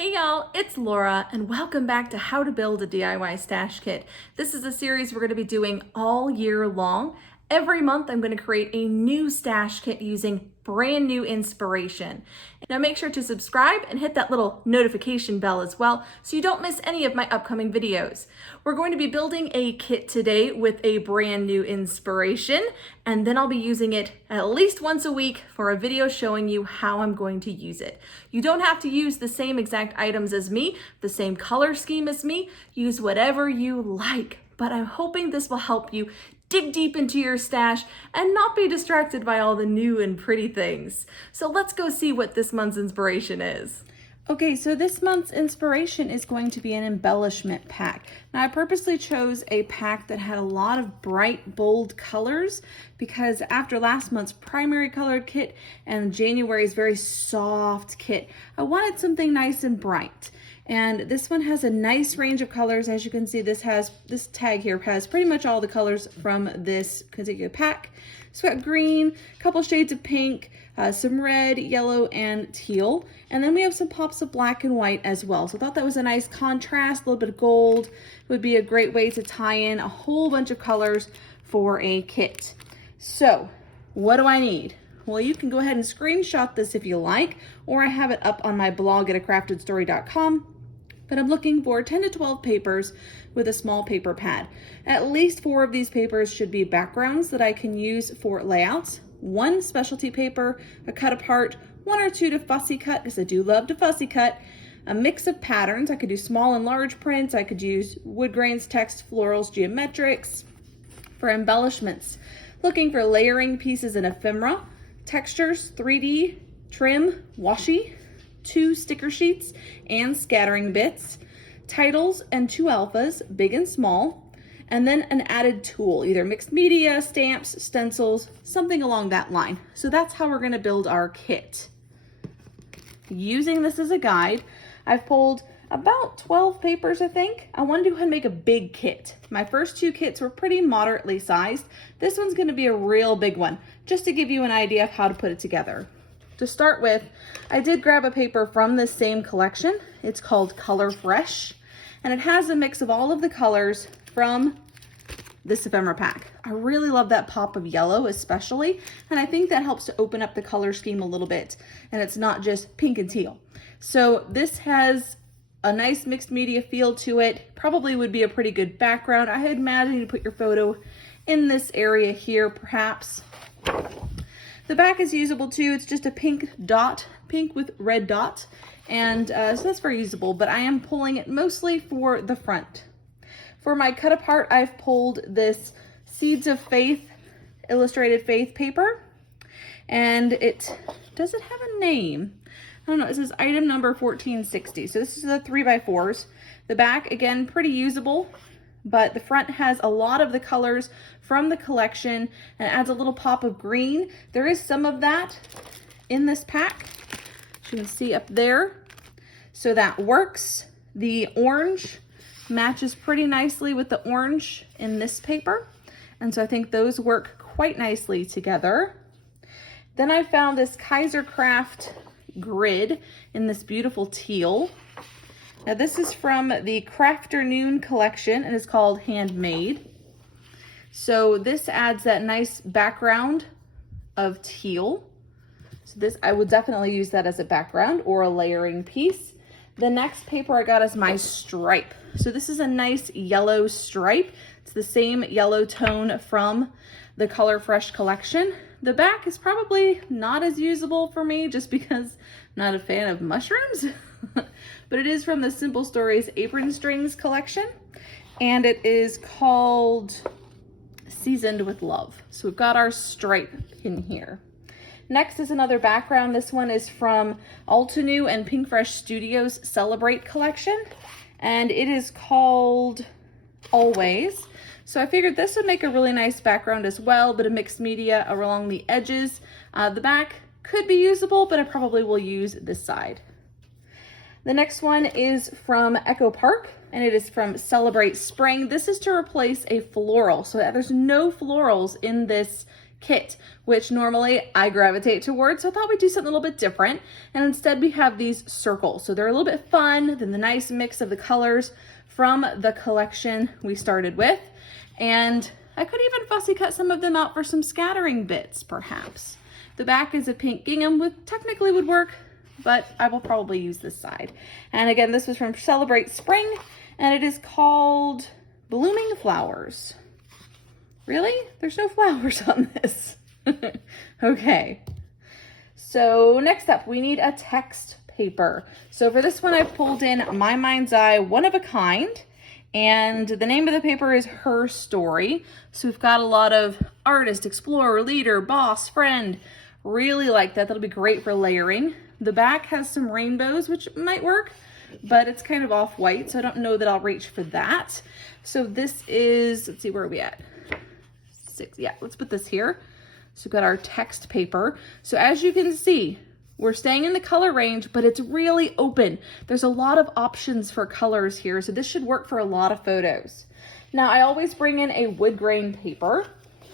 Hey y'all, it's Laura and welcome back to How to Build a DIY Stash Kit. This is a series we're going to be doing all year long. Every month I'm going to create a new stash kit using brand new inspiration. Now make sure to subscribe and hit that little notification bell as well so you don't miss any of my upcoming videos. We're going to be building a kit today with a brand new inspiration, and then I'll be using it at least once a week for a video showing you how I'm going to use it. You don't have to use the same exact items as me, the same color scheme as me. Use whatever you like, but I'm hoping this will help you dig deep into your stash and not be distracted by all the new and pretty things. So let's go see what this month's inspiration is. Okay, so this month's inspiration is going to be an embellishment pack. Now I purposely chose a pack that had a lot of bright, bold colors because after last month's primary colored kit and January's very soft kit, I wanted something nice and bright. And this one has a nice range of colors. As you can see, this tag here has pretty much all the colors from this particular pack. So we got green, a couple shades of pink, some red, yellow, and teal. And then we have some pops of black and white as well. So I thought that was a nice contrast, a little bit of gold. It would be a great way to tie in a whole bunch of colors for a kit. So what do I need? Well, you can go ahead and screenshot this if you like, or I have it up on my blog at acraftedstory.com. But I'm looking for 10 to 12 papers with a small paper pad. At least 4 of these papers should be backgrounds that I can use for layouts. 1 specialty paper, a cut apart, 1 or 2 to fussy cut, because I do love to fussy cut. A mix of patterns. I could do small and large prints. I could use wood grains, text, florals, geometrics. For embellishments, looking for layering pieces in ephemera, textures, 3D, trim, washi, 2 sticker sheets and scattering bits, titles and 2 alphas, big and small, and then an added tool, either mixed media, stamps, stencils, something along that line. So that's how we're going to build our kit. Using this as a guide, I've pulled about 12 papers, I think. I wanted to go ahead and make a big kit. My first 2 kits were pretty moderately sized. This one's going to be a real big one, just to give you an idea of how to put it together. To start with, I did grab a paper from this same collection. It's called Color Fresh, and it has a mix of all of the colors from this ephemera pack. I really love that pop of yellow especially, and I think that helps to open up the color scheme a little bit, and it's not just pink and teal. So this has a nice mixed media feel to it. Probably would be a pretty good background. I had imagined you put your photo in this area here perhaps. The back is usable too. It's just a pink dot, pink with red dots, and so that's very usable, but I am pulling it mostly for the front. For my cut apart, I've pulled this Seeds of Faith illustrated faith paper, and does it have a name? I don't know, it says item number 1460. So this is the 3x4s. The back, again, pretty usable, but the front has a lot of the colors from the collection and adds a little pop of green. There is some of that in this pack, as you can see up there. So that works. The orange matches pretty nicely with the orange in this paper. And so I think those work quite nicely together. Then I found this Kaiser Craft grid in this beautiful teal. Now this is from the Crafternoon collection and it's called Handmade. So this adds that nice background of teal. So this, I would definitely use that as a background or a layering piece. The next paper I got is my stripe. So this is a nice yellow stripe. It's the same yellow tone from the Color Fresh collection. The back is probably not as usable for me just because I'm not a fan of mushrooms. But it is from the Simple Stories Apron Strings collection, and it is called Seasoned with Love. So we've got our stripe in here. Next is another background. This one is from Altenew and Pink Fresh Studios Celebrate collection, and it is called Always. So I figured this would make a really nice background as well, but a mixed media along the edges. The back could be usable, but I probably will use this side. The next one is from Echo Park, and it is from Celebrate Spring. This is to replace a floral, so there's no florals in this kit, which normally I gravitate towards. So I thought we'd do something a little bit different. And instead we have these circles. So they're a little bit fun than the nice mix of the colors from the collection we started with. And I could even fussy cut some of them out for some scattering bits, perhaps. The back is a pink gingham, which technically would work, but I will probably use this side. And again, this was from Celebrate Spring, and it is called Blooming Flowers. Really? There's no flowers on this. Okay. So next up, we need a text paper. So for this one, I pulled in My Mind's Eye, One of a Kind. And the name of the paper is Her Story. So we've got a lot of artist, explorer, leader, boss, friend. Really like that. That'll be great for layering. The back has some rainbows, which might work, but it's kind of off-white, so I don't know that I'll reach for that. So this is, let's see, where are we at? 6, yeah, let's put this here. So we've got our text paper. So as you can see, we're staying in the color range, but it's really open. There's a lot of options for colors here, so this should work for a lot of photos. Now, I always bring in a wood grain paper.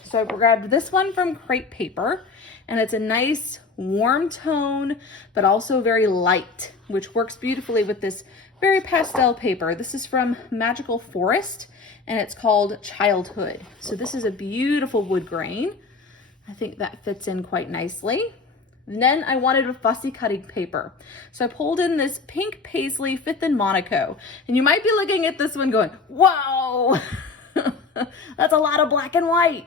So I grabbed this one from Crepe Paper, and it's a nice warm tone, but also very light, which works beautifully with this very pastel paper. This is from Magical Forest, and it's called Childhood. So this is a beautiful wood grain. I think that fits in quite nicely. And then I wanted a fussy cutting paper. So I pulled in this pink paisley 5th in Monaco. And you might be looking at this one going, whoa, that's a lot of black and white.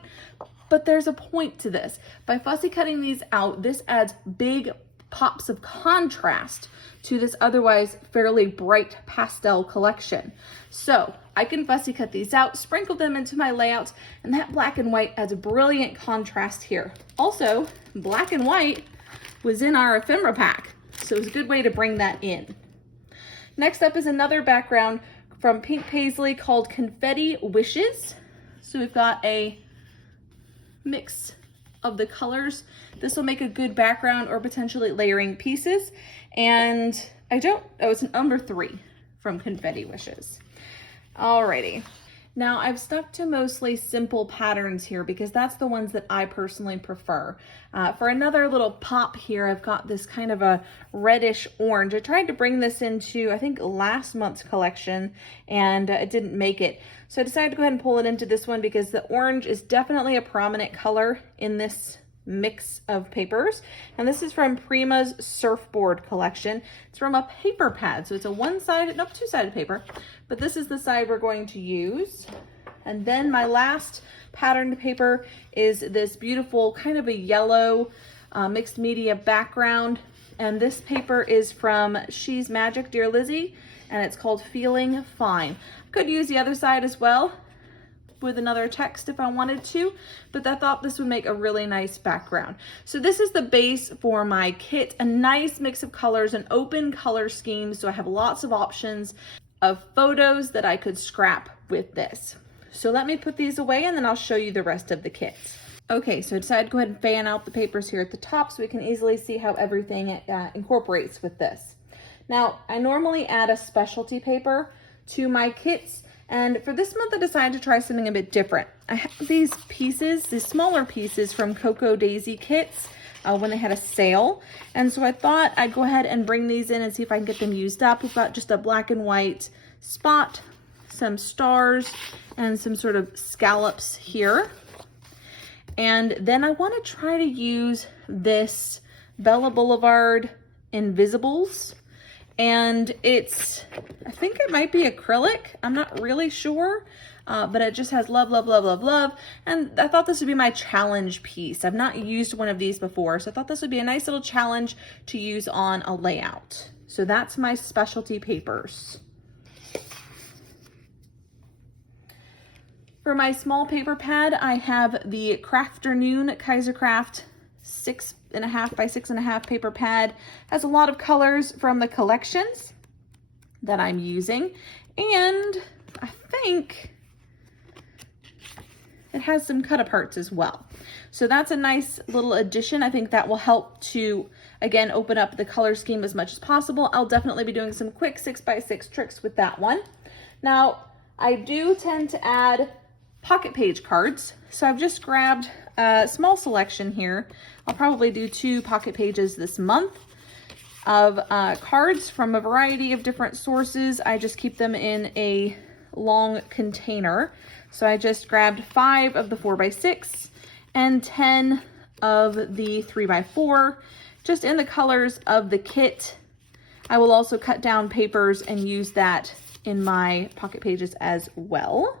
But there's a point to this. By fussy cutting these out, this adds big pops of contrast to this otherwise fairly bright pastel collection. So I can fussy cut these out, sprinkle them into my layouts, and that black and white adds a brilliant contrast here. Also, black and white was in our ephemera pack, so it's a good way to bring that in. Next up is another background from Pink Paisley called Confetti Wishes. So we've got a mix of the colors. This will make a good background or potentially layering pieces. And it's an number 3 from Confetti Wishes. Alrighty. Now I've stuck to mostly simple patterns here because that's the ones that I personally prefer. For another little pop here, I've got this kind of a reddish orange. I tried to bring this into, I think, last month's collection, and it didn't make it. So I decided to go ahead and pull it into this one because the orange is definitely a prominent color in this mix of papers. And this is from Prima's Surfboard collection. It's from a paper pad, so it's a two-sided paper, but this is the side we're going to use. And then my last patterned paper is this beautiful kind of a yellow mixed media background, and this paper is from She's Magic, Dear Lizzie, and it's called Feeling Fine. Could use the other side as well with another text if I wanted to, but I thought this would make a really nice background. So this is the base for my kit, a nice mix of colors, an open color scheme, so I have lots of options of photos that I could scrap with this. So let me put these away and then I'll show you the rest of the kit. Okay, so I decided to go ahead and fan out the papers here at the top so we can easily see how everything incorporates with this. Now, I normally add a specialty paper to my kits, and for this month, I decided to try something a bit different. I have these pieces, these smaller pieces from Cocoa Daisy kits when they had a sale. And so I thought I'd go ahead and bring these in and see if I can get them used up. We've got just a black and white spot, some stars, and some sort of scallops here. And then I want to try to use this Bella Boulevard Invisibles. And I think it might be acrylic. I'm not really sure, but it just has love, love, love, love, love. And I thought this would be my challenge piece. I've not used one of these before, so I thought this would be a nice little challenge to use on a layout. So that's my specialty papers. For my small paper pad, I have the Crafternoon Kaisercraft 6.5 by 6.5 paper pad. Has a lot of colors from the collections that I'm using, and I think it has some cut aparts as well. So that's a nice little addition. I think that will help to, again, open up the color scheme as much as possible. I'll definitely be doing some quick 6x6 tricks with that one. Now, I do tend to add pocket page cards. So I've just grabbed small selection here. I'll probably do 2 pocket pages this month of cards from a variety of different sources. I just keep them in a long container. So I just grabbed 5 of the 4x6 and 10 of the 3x4, just in the colors of the kit. I will also cut down papers and use that in my pocket pages as well.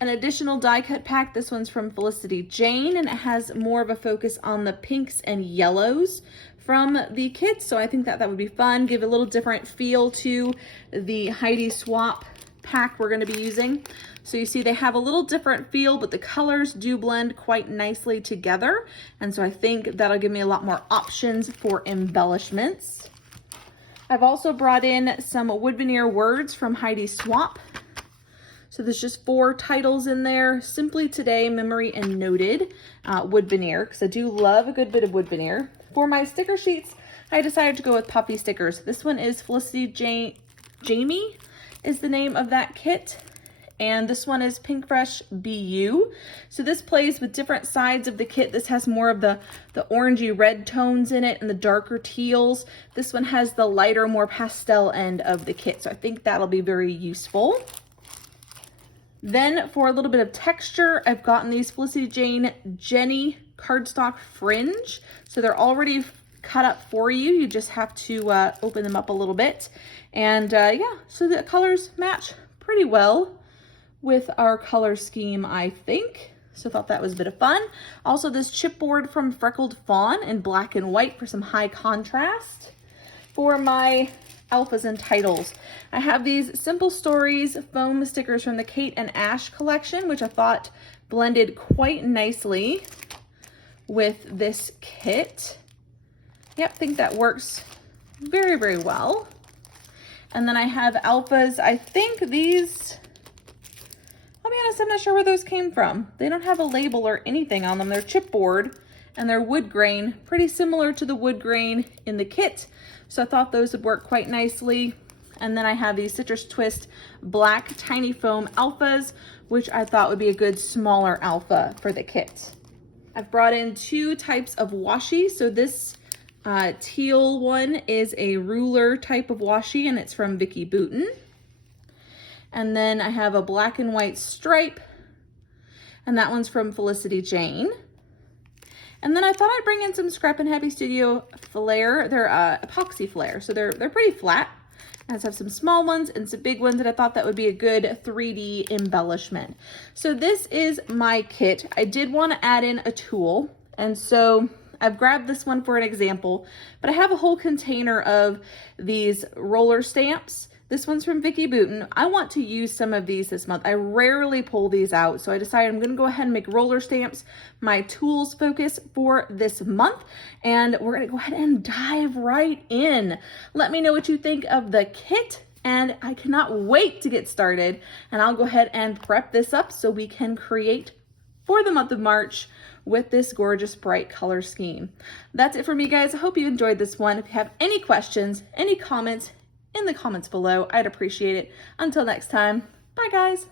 An additional die cut pack, this one's from Felicity Jane, and it has more of a focus on the pinks and yellows from the kit, so I think that would be fun, give a little different feel to the Heidi Swap pack we're going to be using. So you see they have a little different feel, but the colors do blend quite nicely together, and so I think that'll give me a lot more options for embellishments. I've also brought in some wood veneer words from Heidi Swap. So there's just 4 titles in there: Simply Today, Memory, and Noted wood veneer, because I do love a good bit of wood veneer. For my sticker sheets, I decided to go with puffy stickers. This one is Felicity Jamie is the name of that kit. And this one is Pink Fresh BU. So this plays with different sides of the kit. This has more of the orangey red tones in it and the darker teals. This one has the lighter, more pastel end of the kit. So I think that'll be very useful. Then for a little bit of texture, I've gotten these Felicity Jane Jenny cardstock fringe. So they're already cut up for you. You just have to open them up a little bit. And yeah, so the colors match pretty well with our color scheme, I think. So I thought that was a bit of fun. Also this chipboard from Freckled Fawn in black and white for some high contrast. For my alphas and titles, I have these Simple Stories foam stickers from the Kate and Ash collection, which I thought blended quite nicely with this kit. Yep, I think that works very, very well. And then I have alphas. I think these, I'll be honest, I'm not sure where those came from. They don't have a label or anything on them. They're chipboard and they're wood grain, pretty similar to the wood grain in the kit. So I thought those would work quite nicely. And then I have these Citrus Twist black tiny foam alphas, which I thought would be a good smaller alpha for the kit. I've brought in 2 types of washi. So this teal one is a ruler type of washi, and it's from Vicky Booten. And then I have a black and white stripe, and that one's from Felicity Jane. And then I thought I'd bring in some Scrap and Happy Studio Flair. They're epoxy Flair, so they're pretty flat. I just have some small ones and some big ones, and I thought that would be a good 3D embellishment. So this is my kit. I did want to add in a tool, and so I've grabbed this one for an example, but I have a whole container of these roller stamps. This one's from Vicky Booten. I want to use some of these this month. I rarely pull these out, so I decided I'm gonna go ahead and make roller stamps my tools focus for this month, and we're gonna go ahead and dive right in. Let me know what you think of the kit, and I cannot wait to get started, and I'll go ahead and prep this up so we can create for the month of March with this gorgeous bright color scheme. That's it for me, guys. I hope you enjoyed this one. If you have any questions, any comments, in the comments below, I'd appreciate it. Until next time, bye guys.